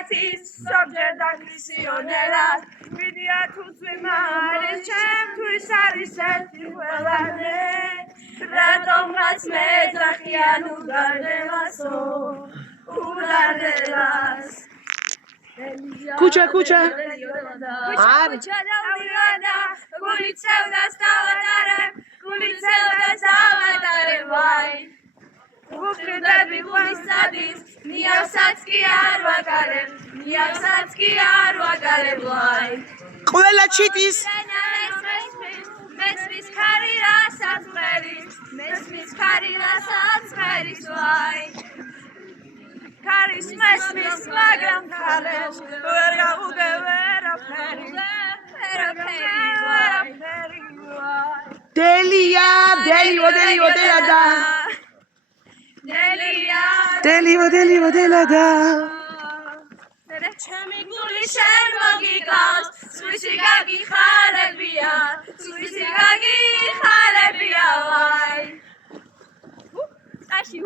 Iratis, subject accioneras, vidia tu mares, tu sarisat, Radom nas mezachianu gardelaso, ugardelas. Kucha. Kucha daudiana, kulitsevda stavatare vai. Ukridebi kulisadis, niavsatski arvagare vai. ყველა ჩიტის Mesmis karilas vai. Karis mesmis magram kales, vera peri. დელია დელადა ჩემი გული შენ მოგიგავს, სვისი გაგიხარებია, ვაი. Tashi,